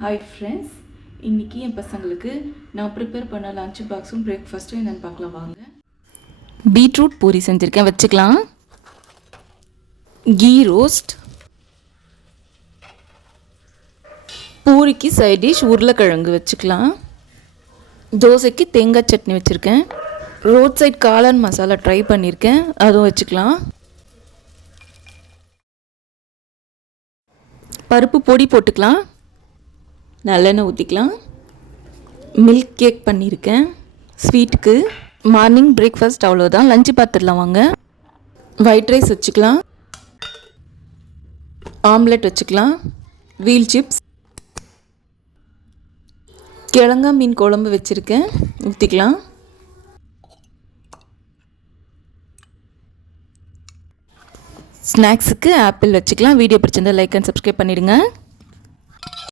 Hi friends, இன்றைக்கி என் பசங்களுக்கு நான் ப்ரிப்பேர் பண்ண லஞ்ச் பாக்ஸும் பிரேக்ஃபாஸ்ட்டும் என்னென்னு பார்க்கலாம் வாங்க. பீட்ரூட் பூரி செஞ்சுருக்கேன், வச்சுக்கலாம். கீ ரோஸ்ட், பூரிக்கு சைட் டிஷ் உருளைக்கிழங்கு வச்சுக்கலாம். தோசைக்கு தேங்காய் சட்னி வச்சுருக்கேன். ரோட் சைட் காளான் மசாலா ட்ரை பண்ணியிருக்கேன், அதுவும் வச்சுக்கலாம். பருப்பு பொடி போட்டுக்கலாம். நல்லெண்ணெய் ஊற்றிக்கலாம். மில்க் கேக் பண்ணியிருக்கேன் ஸ்வீட்டுக்கு. மார்னிங் பிரேக்ஃபாஸ்ட் அவ்வளோதான். லஞ்சு பார்த்துடலாம் வாங்க. ஒயிட் ரைஸ் வச்சுக்கலாம். ஆம்லெட் வச்சுக்கலாம். வீல் சிப்ஸ், கிழங்கா மீன் குழம்பு வச்சுருக்கேன், ஊற்றிக்கலாம். ஸ்நாக்ஸுக்கு ஆப்பிள் வச்சுக்கலாம். வீடியோ பிடிச்சிருந்தா லைக் அண்ட் சப்ஸ்கிரைப் பண்ணிடுங்க.